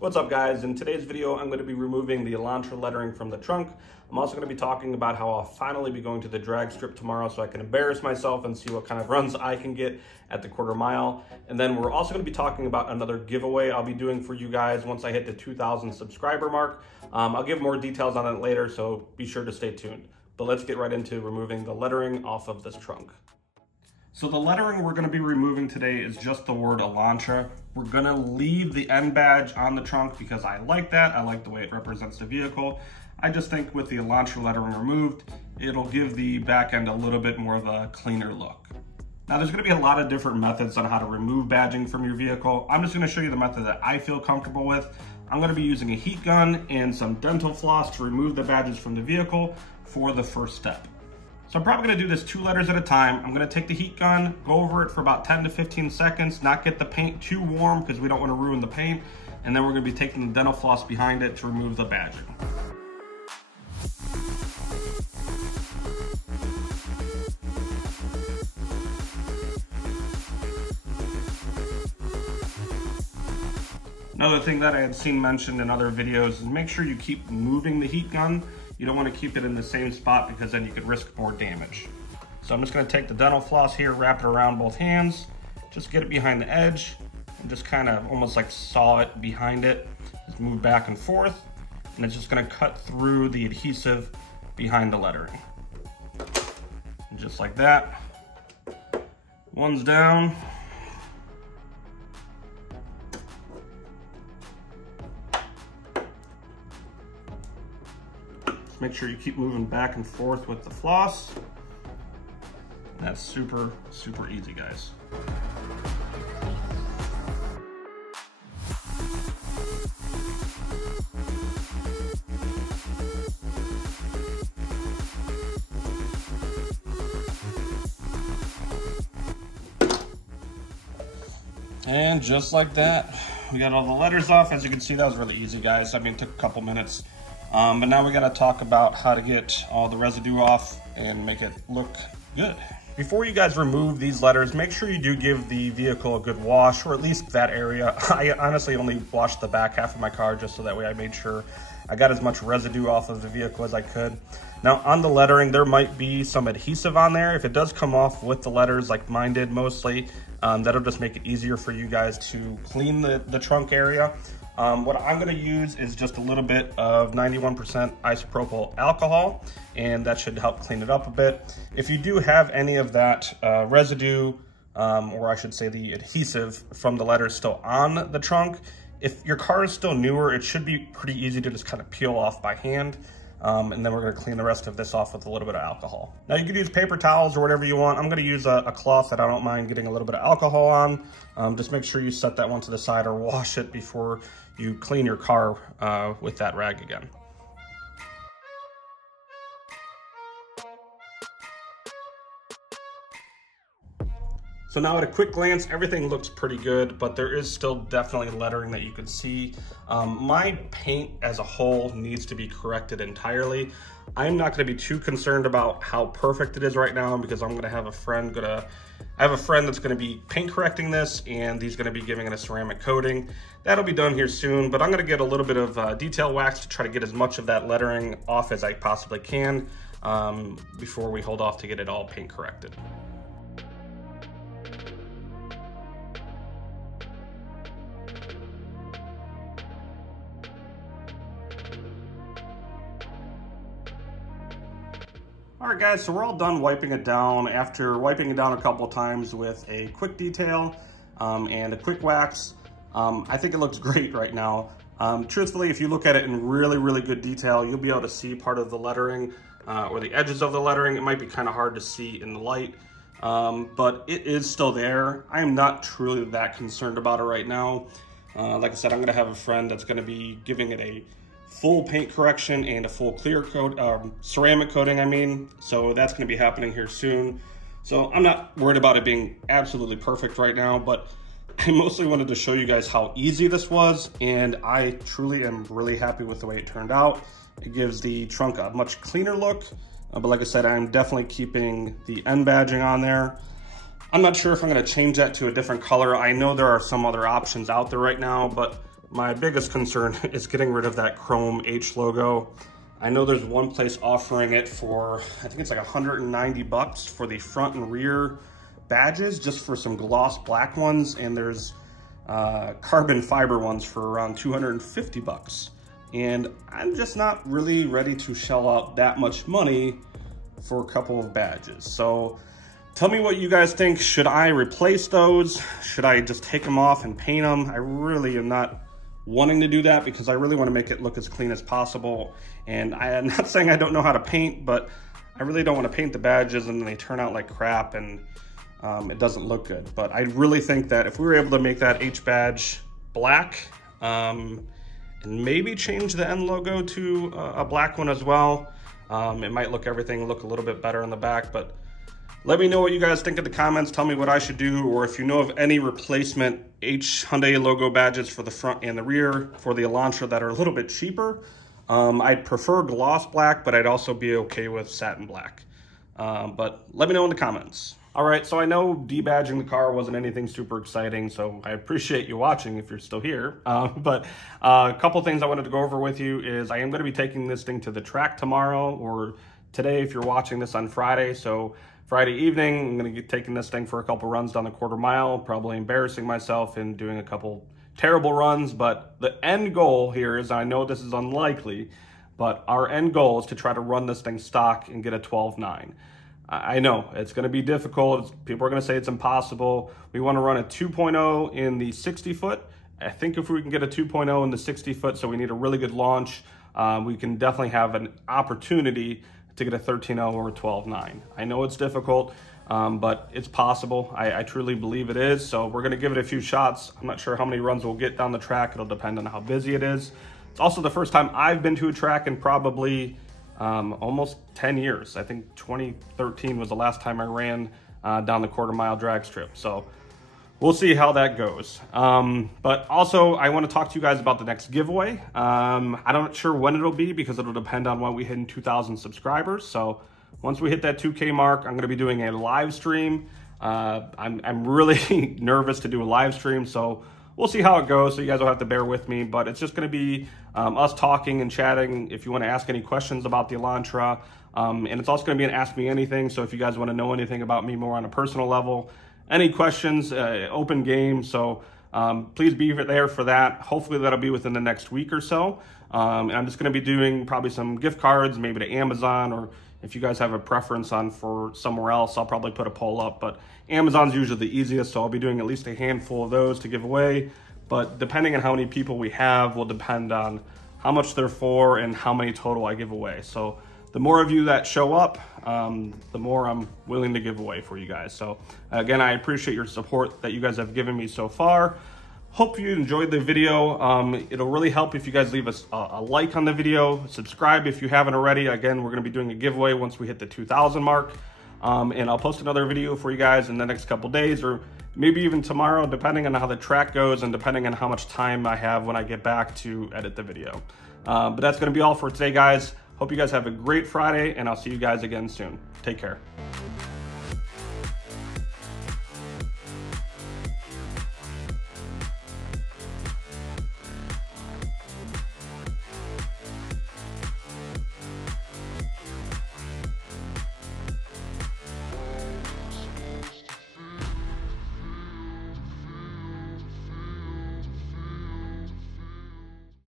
What's up guys? In today's video, I'm going to be removing the Elantra lettering from the trunk. I'm also going to be talking about how I'll finally be going to the drag strip tomorrow so I can embarrass myself and see what kind of runs I can get at the quarter mile. And then we're also going to be talking about another giveaway I'll be doing for you guys once I hit the 2,000 subscriber mark. I'll give more details on it later, so be sure to stay tuned. But let's get right into removing the lettering off of this trunk. So the lettering we're going to be removing today is just the word Elantra. We're going to leave the N badge on the trunk because I like that. I like the way it represents the vehicle. I just think with the Elantra lettering removed, it'll give the back end a little bit more of a cleaner look. Now there's going to be a lot of different methods on how to remove badging from your vehicle. I'm just going to show you the method that I feel comfortable with. I'm going to be using a heat gun and some dental floss to remove the badges from the vehicle for the first step. So I'm probably gonna do this 2 letters at a time. I'm gonna take the heat gun, go over it for about 10 to 15 seconds, not get the paint too warm because we don't wanna ruin the paint. And then we're gonna be taking the dental floss behind it to remove the badging. Another thing that I had seen mentioned in other videos is make sure you keep moving the heat gun. You don't want to keep it in the same spot because then you could risk more damage. So I'm just going to take the dental floss here, wrap it around both hands, just get it behind the edge, and just kind of almost like saw it behind it. Just move back and forth, and it's just going to cut through the adhesive behind the lettering. And just like that. One's down. Make sure you keep moving back and forth with the floss. That's super, super easy, guys. And just like that, we got all the letters off. As you can see, that was really easy, guys. I mean, it took a couple minutes. But now we gotta talk about how to get all the residue off and make it look good. Before you guys remove these letters, make sure you do give the vehicle a good wash, or at least that area. I honestly only washed the back half of my car just so that way I made sure I got as much residue off of the vehicle as I could. Now on the lettering, there might be some adhesive on there. If it does come off with the letters like mine did mostly, that'll just make it easier for you guys to clean the trunk area. What I'm going to use is just a little bit of 91% isopropyl alcohol, and that should help clean it up a bit. If you do have any of that residue, or I should say the adhesive from the letters still on the trunk, if your car is still newer, it should be pretty easy to just kind of peel off by hand. And then we're going to clean the rest of this off with a little bit of alcohol. Now you can use paper towels or whatever you want. I'm going to use a cloth that I don't mind getting a little bit of alcohol on. Just make sure you set that one to the side or wash it before you clean your car with that rag again. So now at a quick glance, everything looks pretty good, but there is still definitely lettering that you can see. My paint as a whole needs to be corrected entirely. I'm not gonna be too concerned about how perfect it is right now because I'm gonna have a friend that's gonna be paint correcting this, and he's gonna be giving it a ceramic coating. That'll be done here soon, but I'm gonna get a little bit of detail wax to try to get as much of that lettering off as I possibly can before we hold off to get it all paint corrected. All right guys, so we're all done wiping it down. After wiping it down a couple of times with a quick detail and a quick wax, I think it looks great right now. Truthfully, if you look at it in really, really good detail, you'll be able to see part of the lettering or the edges of the lettering. It might be kind of hard to see in the light, but it is still there. I am not truly that concerned about it right now. Like I said, I'm gonna have a friend that's gonna be giving it a full paint correction and a full clear coat, ceramic coating, I mean. So that's gonna be happening here soon. So I'm not worried about it being absolutely perfect right now, but I mostly wanted to show you guys how easy this was, and I truly am really happy with the way it turned out. It gives the trunk a much cleaner look, but like I said, I'm definitely keeping the N badging on there. I'm not sure if I'm gonna change that to a different color. I know there are some other options out there right now, but my biggest concern is getting rid of that chrome H logo. I know there's one place offering it for, I think it's like 190 bucks for the front and rear badges, just for some gloss black ones, and there's carbon fiber ones for around 250 bucks. And I'm just not really ready to shell out that much money for a couple of badges. So tell me what you guys think. Should I replace those? Should I just take them off and paint them? I really am not wanting to do that because I really want to make it look as clean as possible. And I am not saying I don't know how to paint, but I really don't want to paint the badges and then they turn out like crap and it doesn't look good. But I really think that if we were able to make that H badge black, and maybe change the end logo to a black one as well, it might everything look a little bit better in the back. But let me know what you guys think in the comments. Tell me what I should do, or if you know of any replacement Hyundai logo badges for the front and the rear for the Elantra that are a little bit cheaper. I'd prefer gloss black, but I'd also be okay with satin black. But let me know in the comments. All right, so I know debadging the car wasn't anything super exciting, so I appreciate you watching if you're still here. But a couple things I wanted to go over with you is I am going to be taking this thing to the track tomorrow, or today if you're watching this on Friday. So Friday evening, I'm going to be taking this thing for a couple runs down the quarter mile, probably embarrassing myself and doing a couple terrible runs. But the end goal here is, I know this is unlikely, but our end goal is to try to run this thing stock and get a 12.9. I know it's going to be difficult. People are going to say it's impossible. We want to run a 2.0 in the 60 foot. I think if we can get a 2.0 in the 60 foot, so we need a really good launch, we can definitely have an opportunity to get a 13.0 or a 12.9. I know it's difficult, but it's possible. I truly believe it is. So we're going to give it a few shots. I'm not sure how many runs we'll get down the track. It'll depend on how busy it is. It's also the first time I've been to a track in probably almost 10 years. I think 2013 was the last time I ran down the quarter mile drag strip. So we'll see how that goes. But also I want to talk to you guys about the next giveaway. I'm not sure when it'll be because it'll depend on when we hit 2,000 subscribers. So once we hit that 2K mark, I'm going to be doing a live stream. I'm really nervous to do a live stream, so we'll see how it goes, so you guys will have to bear with me. But it's just going to be us talking and chatting if you want to ask any questions about the Elantra. And it's also going to be an Ask Me Anything, so if you guys want to know anything about me more on a personal level, any questions, open game. So please be there for that. Hopefully that'll be within the next week or so. And I'm just going to be doing probably some gift cards, maybe to Amazon, or if you guys have a preference on for somewhere else, I'll probably put a poll up. But Amazon's usually the easiest, so I'll be doing at least a handful of those to give away. But depending on how many people we have will depend on how much they're for and how many total I give away. So the more of you that show up, the more I'm willing to give away for you guys. So again, I appreciate your support that you guys have given me so far. Hope you enjoyed the video. It'll really help if you guys leave us a like on the video, subscribe if you haven't already. Again, we're gonna be doing a giveaway once we hit the 2,000 mark. And I'll post another video for you guys in the next couple days, or maybe even tomorrow, depending on how the track goes and depending on how much time I have when I get back to edit the video. But that's gonna be all for today, guys. Hope you guys have a great Friday, and I'll see you guys again soon. Take care.